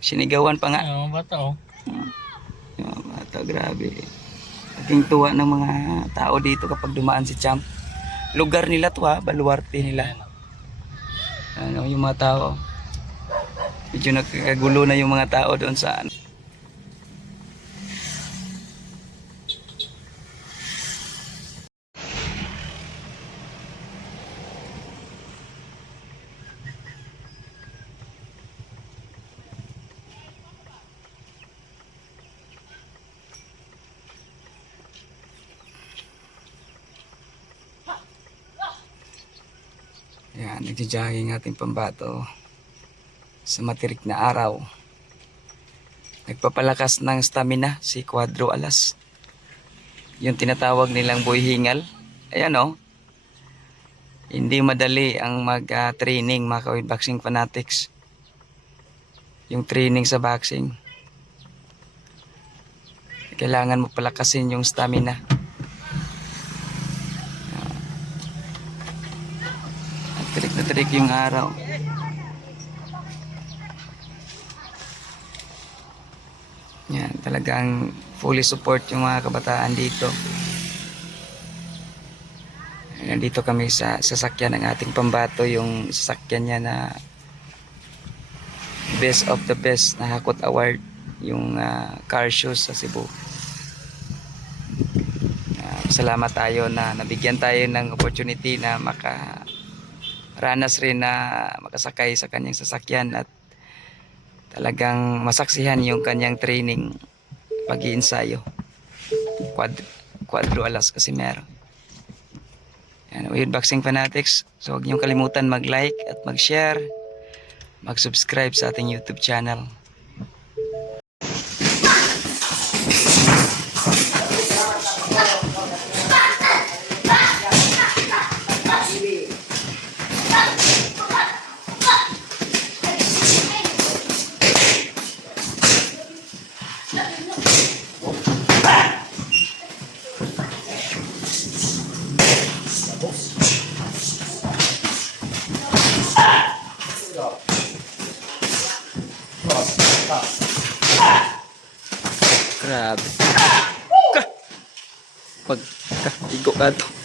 Sinigawan pa nga. Mga bata oh. Yung mga bata, grabe. Aking tuwa ng mga tao dito kapag dumaan si Champ. Lugar nila to ha, baluarte nila. Ano, yung mga tao. Medyo nagkagulo na yung mga tao doon sa ano. Yan, nagja-jogging ating pambato sa matirik na araw. Nagpapalakas ng stamina si Quadro Alas. Yung tinatawag nilang boy hingal. Ayan o. Hindi madali ang mag-training mga kawin boxing fanatics. Yung training sa boxing. Kailangan mo palakasin yung stamina. Tirik na tirik yung araw. Yan, talagang fully support yung mga kabataan dito. Nandito kami sa sasakyan ng ating pambato, yung sasakyan niya na best of the best na Hakot Award, yung car shoes sa Cebu. Salamat tayo na nabigyan tayo ng opportunity na makaranas rin na makasakay sa kanyang sasakyan at talagang masaksihan yung kanyang training pag-iinsayo. Quadro Alas kasi meron. Yan, Uyod Boxing Fanatics. So huwag niyong kalimutan mag-like at mag-share, mag-subscribe sa ating YouTube channel. Grabe. Pagka, igo ka to.